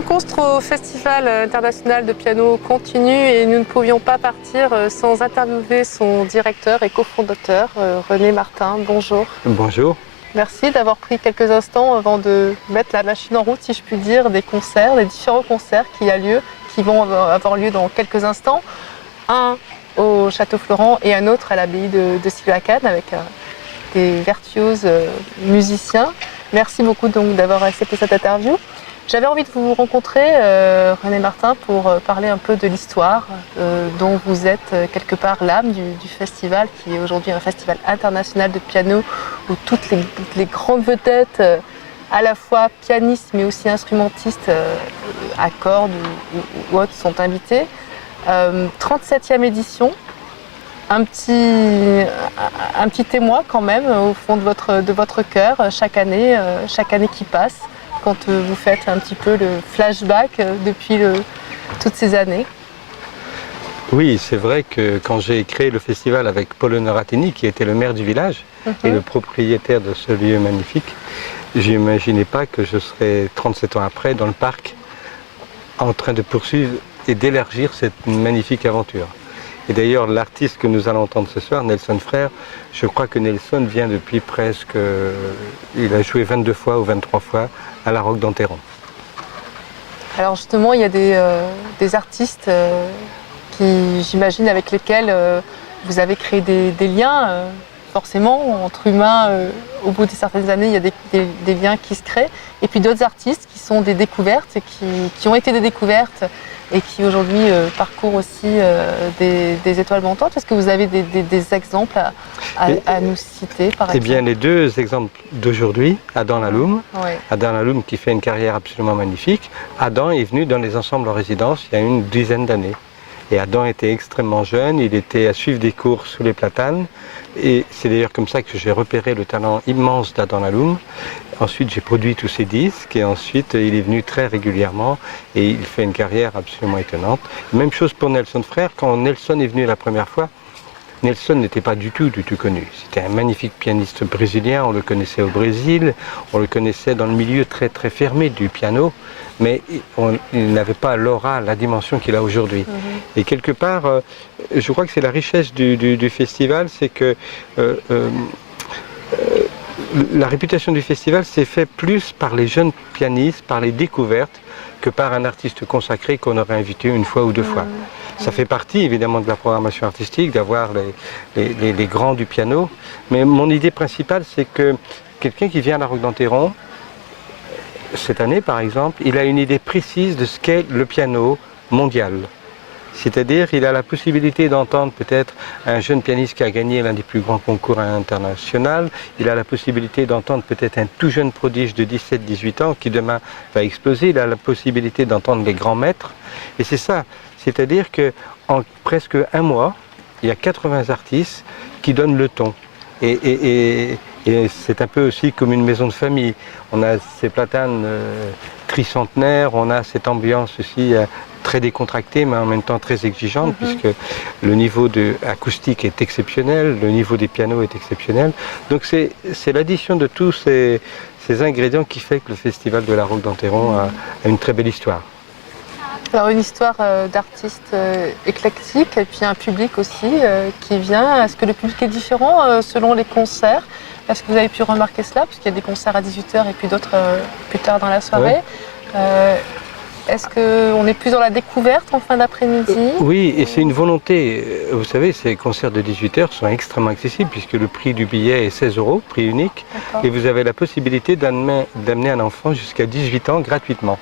rencontre au Festival international de piano continue et nous ne pouvions pas partir sans interviewer son directeur et cofondateur, René Martin. Bonjour. Bonjour. Merci d'avoir pris quelques instants avant de mettre la machine en route, si je puis dire, des concerts, des différents concerts qui vont avoir lieu dans quelques instants. Un au Château Florent et un autre à l'abbaye de Sylvacane avec des virtuoses musiciens. Merci beaucoup donc d'avoir accepté cette interview. J'avais envie de vous rencontrer, René Martin, pour parler un peu de l'histoire dont vous êtes quelque part l'âme du festival, qui est aujourd'hui un festival international de piano où toutes les grandes vedettes, à la fois pianistes mais aussi instrumentistes à cordes ou autres, sont invitées. 37e édition, un petit émoi quand même au fond de votre cœur chaque année qui passe, quand vous faites un petit peu le flashback depuis toutes ces années. Oui, c'est vrai que quand j'ai créé le festival avec Paul Honoratini, qui était le maire du village et le propriétaire de ce lieu magnifique, je n'imaginais pas que je serais 37 ans après dans le parc en train de poursuivre et d'élargir cette magnifique aventure. Et d'ailleurs, l'artiste que nous allons entendre ce soir, Nelson Frère, je crois que Nelson vient depuis presque... il a joué 22 fois ou 23 fois à la Roque d'Enterron. Alors justement, il y a des artistes qui, j'imagine, avec lesquels vous avez créé des liens, forcément, entre humains. Au bout de certaines années, il y a des liens qui se créent. Et puis d'autres artistes qui sont des découvertes, qui ont été des découvertes, et qui aujourd'hui parcourent aussi des étoiles montantes. Est-ce que vous avez des exemples à nous citer, par exemple? Eh bien, les deux exemples d'aujourd'hui, Adam Laloum, Adam Laloum qui fait une carrière absolument magnifique. Adam est venu dans les ensembles en résidence il y a une dizaine d'années. Et Adam était extrêmement jeune, il était à suivre des cours sous les platanes. Et c'est d'ailleurs comme ça que j'ai repéré le talent immense d'Adam Laloum. Ensuite, j'ai produit tous ses disques et ensuite, il est venu très régulièrement et il fait une carrière absolument étonnante. Même chose pour Nelson Frère. Quand Nelson est venu la première fois, Nelson n'était pas du tout connu. C'était un magnifique pianiste brésilien, on le connaissait au Brésil, on le connaissait dans le milieu très fermé du piano, mais il n'avait pas l'aura, la dimension qu'il a aujourd'hui. Et quelque part, je crois que c'est la richesse du festival, c'est que la réputation du festival s'est faite plus par les jeunes pianistes, par les découvertes, que par un artiste consacré qu'on aurait invité une fois ou deux fois. Ça fait partie évidemment de la programmation artistique, d'avoir les grands du piano, mais mon idée principale, c'est que quelqu'un qui vient à la Roque d'Enterron, cette année par exemple, il a une idée précise de ce qu'est le piano mondial. C'est-à-dire qu'il a la possibilité d'entendre peut-être un jeune pianiste qui a gagné l'un des plus grands concours internationaux. Il a la possibilité d'entendre peut-être un tout jeune prodige de 17-18 ans qui demain va exploser. Il a la possibilité d'entendre les grands maîtres. Et c'est ça. C'est-à-dire qu'en presque un mois, il y a 80 artistes qui donnent le ton. Et c'est un peu aussi comme une maison de famille. On a ces platanes tricentenaires, on a cette ambiance aussi très décontractée, mais en même temps très exigeante, puisque le niveau acoustique est exceptionnel, le niveau des pianos est exceptionnel. Donc c'est l'addition de tous ces ingrédients qui fait que le Festival de la Roque d'Enterron a une très belle histoire. Alors une histoire d'artistes éclectiques et puis un public aussi qui vient. Est-ce que le public est différent selon les concerts? Est-ce que vous avez pu remarquer cela? Puisqu'il y a des concerts à 18h et puis d'autres plus tard dans la soirée. Est-ce qu'on est plus dans la découverte en fin d'après-midi? Oui, et c'est une volonté. Vous savez, ces concerts de 18h sont extrêmement accessibles puisque le prix du billet est 16 €, prix unique. Et vous avez la possibilité d'amener un enfant jusqu'à 18 ans gratuitement.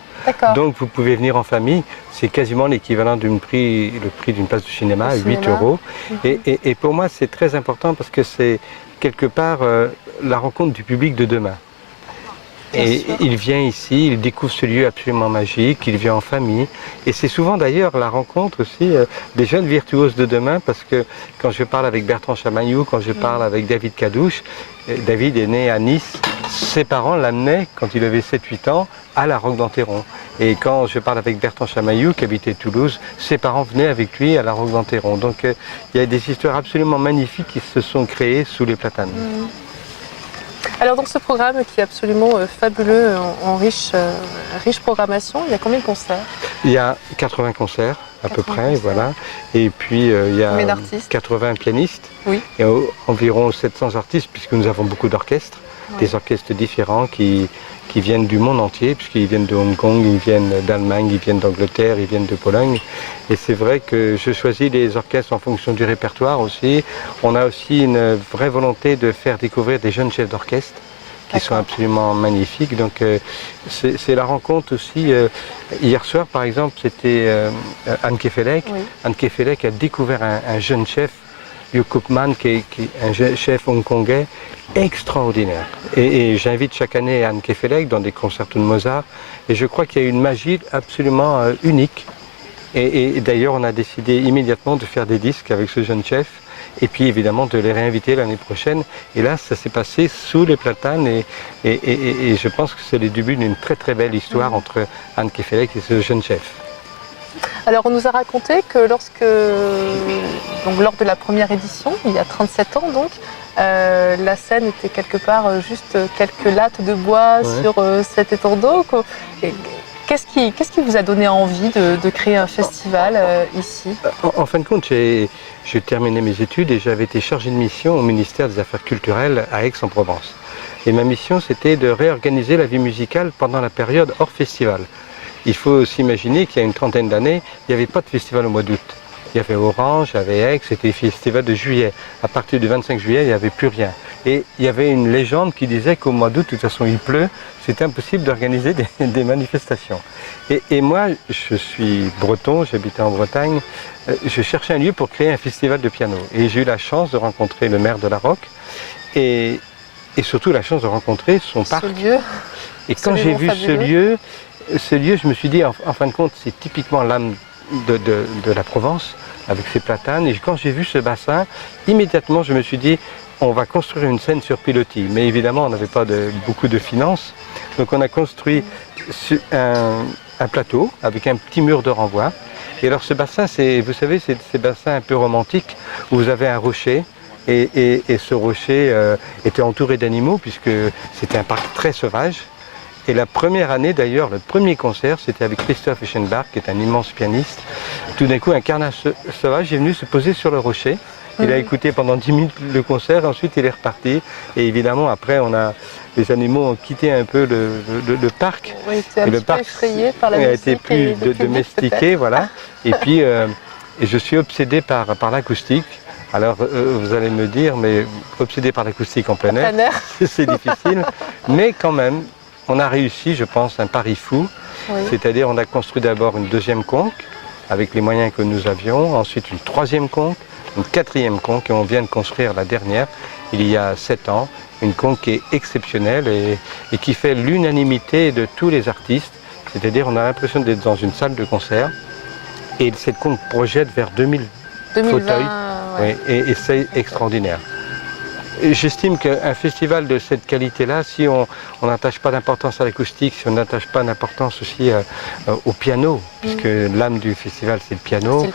Donc vous pouvez venir en famille, c'est quasiment l'équivalent le prix d'une place de cinéma, 8 €. Et pour moi c'est très important parce que c'est quelque part la rencontre du public de demain. Et il vient ici, il découvre ce lieu absolument magique, il vient en famille. Et c'est souvent d'ailleurs la rencontre aussi des jeunes virtuoses de demain, parce que quand je parle avec Bertrand Chamaillou, quand je parle avec David Cadouche, David est né à Nice, ses parents l'amenaient, quand il avait 7-8 ans, à la Roque d'Enterron. Et quand je parle avec Bertrand Chamaillou, qui habitait Toulouse, ses parents venaient avec lui à la Roque d'Enterron. Donc il y a des histoires absolument magnifiques qui se sont créées sous les platanes. Alors dans ce programme qui est absolument fabuleux, en riche programmation, il y a combien de concerts? Il y a 80 concerts à peu 80 près, concerts. voilà. Et puis il y a Combien d'artistes? 80 pianistes Oui. et environ 700 artistes, puisque nous avons beaucoup d'orchestres, Ouais. des orchestres différents qui viennent du monde entier, puisqu'ils viennent de Hong Kong, ils viennent d'Allemagne, ils viennent d'Angleterre, ils viennent de Pologne. Et c'est vrai que je choisis les orchestres en fonction du répertoire aussi. On a aussi une vraie volonté de faire découvrir des jeunes chefs d'orchestre qui sont absolument magnifiques. Donc c'est la rencontre aussi. Hier soir, par exemple, c'était Anne Kefelec. Oui. Anne Kefelec a découvert un jeune chef, Hugh Cookman, qui est un chef hongkongais extraordinaire. Et j'invite chaque année Anne Kefelec dans des concertos de Mozart. Et je crois qu'il y a une magie absolument unique. Et d'ailleurs, on a décidé immédiatement de faire des disques avec ce jeune chef. Et puis évidemment de les réinviter l'année prochaine. Et là, ça s'est passé sous les platanes. Et je pense que c'est le début d'une très très belle histoire entre Anne Kefelec et ce jeune chef. Alors on nous a raconté que lors de la première édition, il y a 37 ans donc, la scène était quelque part juste quelques lattes de bois sur cet étang d'eau. Qu'est-ce qui vous a donné envie de créer un festival ici? En fin de compte, j'ai terminé mes études et j'avais été chargé de mission au ministère des Affaires culturelles à Aix-en-Provence. Et ma mission, c'était de réorganiser la vie musicale pendant la période hors festival. Il faut s'imaginer qu'il y a une trentaine d'années, il n'y avait pas de festival au mois d'août. Il y avait Orange, il y avait Aix, c'était le festival de juillet. À partir du 25 juillet, il n'y avait plus rien. Et il y avait une légende qui disait qu'au mois d'août, de toute façon il pleut, c'était impossible d'organiser des manifestations. Et moi, je suis breton, j'habitais en Bretagne, je cherchais un lieu pour créer un festival de piano. Et j'ai eu la chance de rencontrer le maire de La Roque et surtout la chance de rencontrer son parc. Ce lieu. Et quand j'ai vu ce lieu, je me suis dit, en fin de compte, c'est typiquement l'âme de la Provence, avec ses platanes. Et quand j'ai vu ce bassin, immédiatement, je me suis dit, on va construire une scène sur pilotis. Mais évidemment, on n'avait pas beaucoup de finances. Donc on a construit un plateau avec un petit mur de renvoi. Et alors ce bassin, vous savez, c'est ces bassins un peu romantiques, où vous avez un rocher. Et ce rocher était entouré d'animaux, puisque c'était un parc très sauvage. Et la première année d'ailleurs, le premier concert, c'était avec Christoph Eschenbach, qui est un immense pianiste. Tout d'un coup, un carnage sauvage est venu se poser sur le rocher. Il a écouté pendant 10 minutes le concert, ensuite il est reparti. Et évidemment, après, les animaux ont quitté un peu le parc. Oui, c'est un petit peu effrayé par la musique. Il a été plus domestiqué, voilà. Et puis, je suis obsédé par l'acoustique. Alors, vous allez me dire, mais obsédé par l'acoustique en plein air, c'est difficile. Mais quand même, on a réussi, je pense, un pari fou. Oui. C'est-à-dire, on a construit d'abord une deuxième conque, avec les moyens que nous avions. Ensuite, une troisième conque, une quatrième conque, et on vient de construire la dernière, il y a 7 ans. Une conque qui est exceptionnelle et qui fait l'unanimité de tous les artistes. C'est-à-dire, on a l'impression d'être dans une salle de concert. Et cette conque projette vers 2020 fauteuils. Ouais. Oui, et c'est extraordinaire. J'estime qu'un festival de cette qualité-là, si on n'attache pas d'importance à l'acoustique, si on n'attache pas d'importance aussi au piano, puisque l'âme du festival c'est le piano,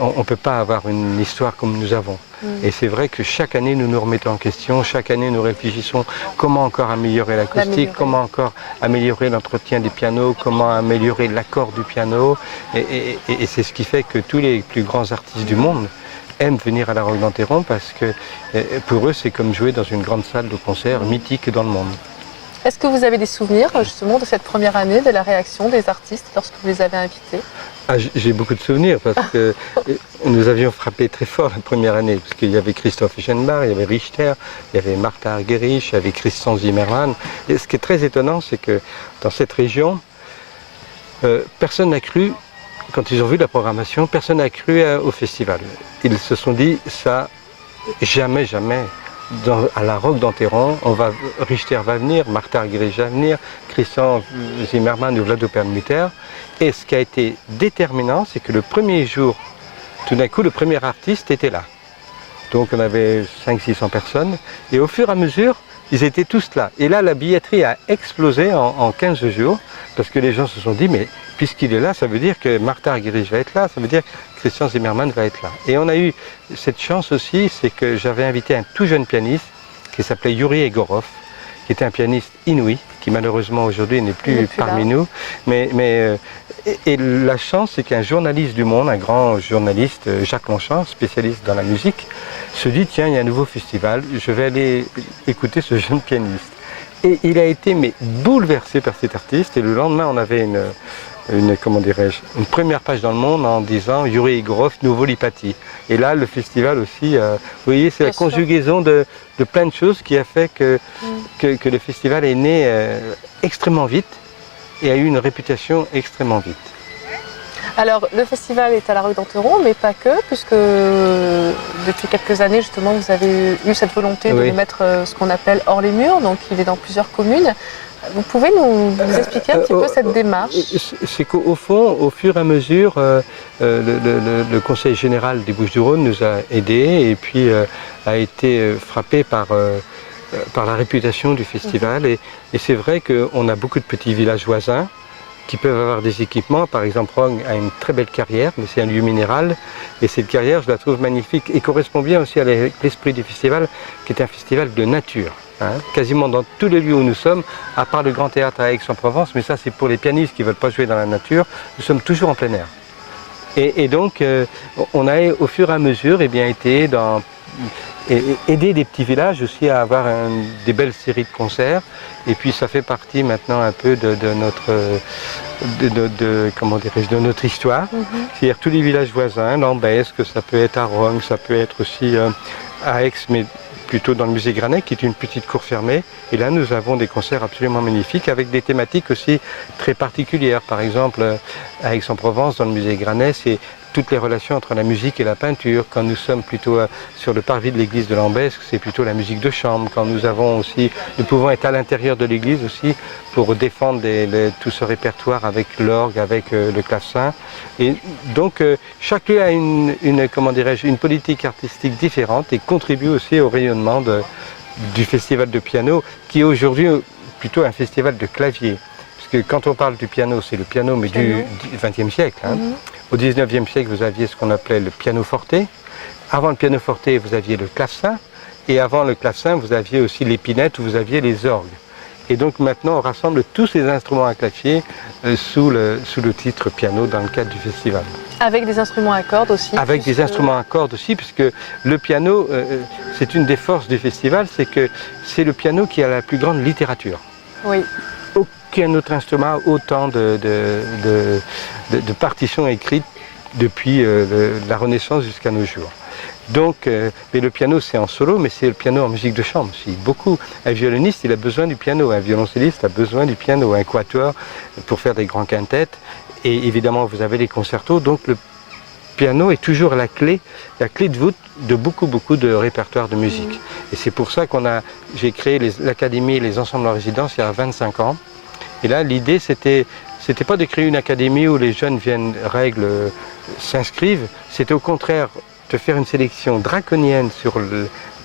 on ne peut pas avoir une histoire comme nous avons. Et c'est vrai que chaque année nous nous remettons en question, chaque année nous réfléchissons comment encore améliorer l'acoustique, comment encore améliorer l'entretien des pianos, comment améliorer l'accord du piano. Et c'est ce qui fait que tous les plus grands artistes du monde aiment venir à la Roque d'Enterron parce que pour eux c'est comme jouer dans une grande salle de concert mythique dans le monde. Est-ce que vous avez des souvenirs justement de cette première année, de la réaction des artistes lorsque vous les avez invités? J'ai beaucoup de souvenirs parce que nous avions frappé très fort la première année parce qu'il y avait Christoph Eschenbach, il y avait Richter, il y avait Martha Argerich, il y avait Christian Zimmermann. Et ce qui est très étonnant, c'est que dans cette région, personne n'a cru. Quand ils ont vu la programmation, personne n'a cru au festival. Ils se sont dit, ça, jamais, à la Roque d'Enterron, Richter va venir, Martha Argerich va venir, Christian Zimmermann ou Vlado Perlmutter. Et ce qui a été déterminant, c'est que le premier jour, tout d'un coup, le premier artiste était là. Donc on avait 500-600 personnes, et au fur et à mesure, ils étaient tous là. Et là, la billetterie a explosé en 15 jours, parce que les gens se sont dit, mais puisqu'il est là, ça veut dire que Martha Argerich va être là, ça veut dire que Christian Zimmermann va être là. Et on a eu cette chance aussi, c'est que j'avais invité un tout jeune pianiste qui s'appelait Yuri Egorov, qui était un pianiste inouï, qui malheureusement aujourd'hui n'est plus parmi nous. Et la chance, c'est qu'un journaliste du Monde, un grand journaliste, Jacques Longchamp, spécialiste dans la musique, se dit, tiens, il y a un nouveau festival, je vais aller écouter ce jeune pianiste. Et il a été bouleversé par cet artiste, et le lendemain, on avait comment dirais-je, une première page dans le Monde en disant Yuri Egorov, nouveau Lipati. Et là, le festival aussi, vous voyez, c'est la conjugaison de plein de choses qui a fait que le festival est né extrêmement vite et a eu une réputation extrêmement vite. Alors, le festival est à la rue d'Anteron, mais pas que, puisque depuis quelques années, justement, vous avez eu cette volonté de le mettre ce qu'on appelle hors les murs, donc il est dans plusieurs communes. Vous pouvez nous expliquer un petit peu cette démarche? C'est qu'au fond, au fur et à mesure, le Conseil général des Bouches-du-Rhône nous a aidés et puis a été frappé par la réputation du festival. Et c'est vrai qu'on a beaucoup de petits villages voisins qui peuvent avoir des équipements. Par exemple, Rognes a une très belle carrière, mais c'est un lieu minéral. Et cette carrière, je la trouve magnifique et correspond bien aussi à l'esprit du festival, qui est un festival de nature. Quasiment dans tous les lieux où nous sommes, à part le Grand Théâtre à Aix-en-Provence, mais ça c'est pour les pianistes qui ne veulent pas jouer dans la nature, nous sommes toujours en plein air. Et donc, on a au fur et à mesure été aider des petits villages aussi à avoir des belles séries de concerts. Et puis ça fait partie maintenant un peu de notre histoire. C'est-à-dire tous les villages voisins, Lambesc, ça peut être à Rognes, ça peut être aussi à Aix, mais plutôt dans le musée Granet, qui est une petite cour fermée. Et là, nous avons des concerts absolument magnifiques avec des thématiques aussi très particulières. Par exemple, à Aix-en-Provence, dans le musée Granet, c'est toutes les relations entre la musique et la peinture. Quand nous sommes plutôt sur le parvis de l'église de Lambesc, c'est plutôt la musique de chambre. Quand nous pouvons être à l'intérieur de l'église aussi pour défendre tout ce répertoire avec l'orgue, avec le clavecin. Et donc chaque lieu a une politique artistique différente et contribue aussi au rayonnement du festival de piano, qui est aujourd'hui plutôt un festival de clavier. Parce que quand on parle du piano, c'est le piano, mais du XXe siècle. Au XIXe siècle, vous aviez ce qu'on appelait le piano forte. Avant le piano forte, vous aviez le clavecin. Et avant le clavecin, vous aviez aussi l'épinette, où vous aviez les orgues. Et donc maintenant, on rassemble tous ces instruments à clavier sous le titre piano dans le cadre du festival. Avec des instruments à cordes aussi? Avec des instruments à cordes aussi, puisque le piano, c'est une des forces du festival, c'est que c'est le piano qui a la plus grande littérature. Oui. Aucun autre instrument a autant de partitions écrites depuis la Renaissance jusqu'à nos jours. Donc, mais le piano c'est en solo, mais c'est le piano en musique de chambre aussi. Beaucoup. Un violoniste, il a besoin du piano, un violoncelliste a besoin du piano, un quatuor pour faire des grands quintettes. Et évidemment, vous avez les concertos. Donc, le piano est toujours la clé de voûte de beaucoup de répertoires de musique. Et c'est pour ça j'ai créé l'académie et les ensembles en résidence il y a 25 ans. Et là, l'idée, c'était pas de créer une académie où les jeunes viennent, règlent, s'inscrivent. C'était au contraire de faire une sélection draconienne sur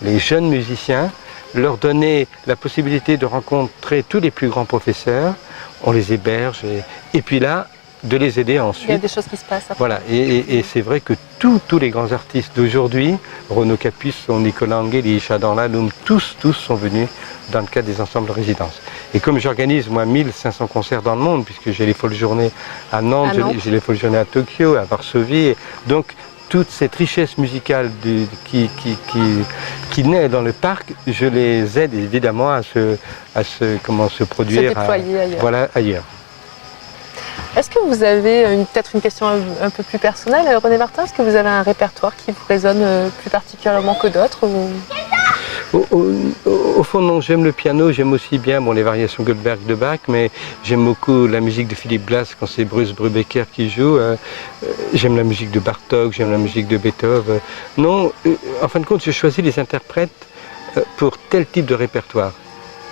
les jeunes musiciens, leur donner la possibilité de rencontrer tous les plus grands professeurs. On les héberge et puis là, de les aider ensuite. Il y a des choses qui se passent après. Voilà, et c'est vrai que tous les grands artistes d'aujourd'hui, Renaud Capuçon, Nicolas Angeli, Shadan Laloum, tous sont venus dans le cadre des ensembles de résidence. Et comme j'organise, moi, 1500 concerts dans le monde, puisque j'ai les folles journées à Nantes, j'ai les folles journées à Tokyo, à Varsovie, donc toute cette richesse musicale qui naît dans le parc, je les aide évidemment à se produire ailleurs. Est-ce que vous avez peut-être une question un peu plus personnelle, René Martin? Est-ce que vous avez un répertoire qui vous résonne plus particulièrement que d'autres Au fond, non, j'aime le piano, j'aime aussi bien les variations Goldberg de Bach, mais j'aime beaucoup la musique de Philippe Glass quand c'est Bruce Brubaker qui joue. J'aime la musique de Bartók, j'aime la musique de Beethoven. Non, en fin de compte, je choisis les interprètes pour tel type de répertoire.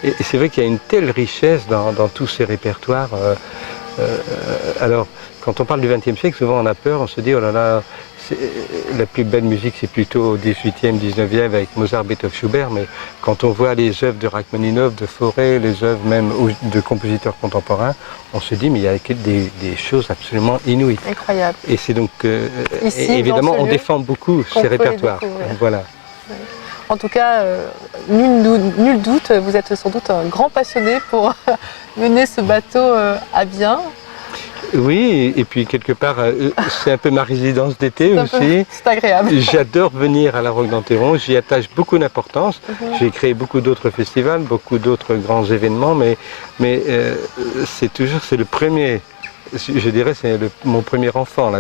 Et c'est vrai qu'il y a une telle richesse dans tous ces répertoires. Alors, quand on parle du XXe siècle, souvent on a peur, on se dit, oh là là, la plus belle musique c'est plutôt au XVIIIe, XIXe avec Mozart, Beethoven, Schubert, mais quand on voit les œuvres de Rachmaninov, de Fauré, les œuvres même de compositeurs contemporains, on se dit, mais il y a des choses absolument inouïes. Incroyable. Et c'est donc, ici, évidemment, on défend beaucoup ces répertoires. Voilà. Ouais. En tout cas, nul doute, vous êtes sans doute un grand passionné pour mener ce bateau à bien. Oui, et puis quelque part, c'est un peu ma résidence d'été aussi. C'est agréable. J'adore venir à la Roque d'Enterron, j'y attache beaucoup d'importance. J'ai créé beaucoup d'autres festivals, beaucoup d'autres grands événements, mais c'est le premier, je dirais, c'est mon premier enfant. Là.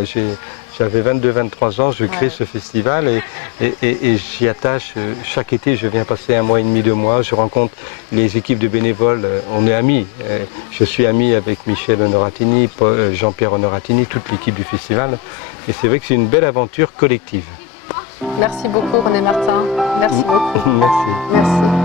J'avais 22-23 ans, je crée ce festival et j'y attache. Chaque été, je viens passer 1 mois et demi, 2 mois. Je rencontre les équipes de bénévoles. On est amis. Je suis ami avec Michel Honoratini, Jean-Pierre Honoratini, toute l'équipe du festival. Et c'est vrai que c'est une belle aventure collective. Merci beaucoup René Martin. Merci beaucoup. Merci. Merci.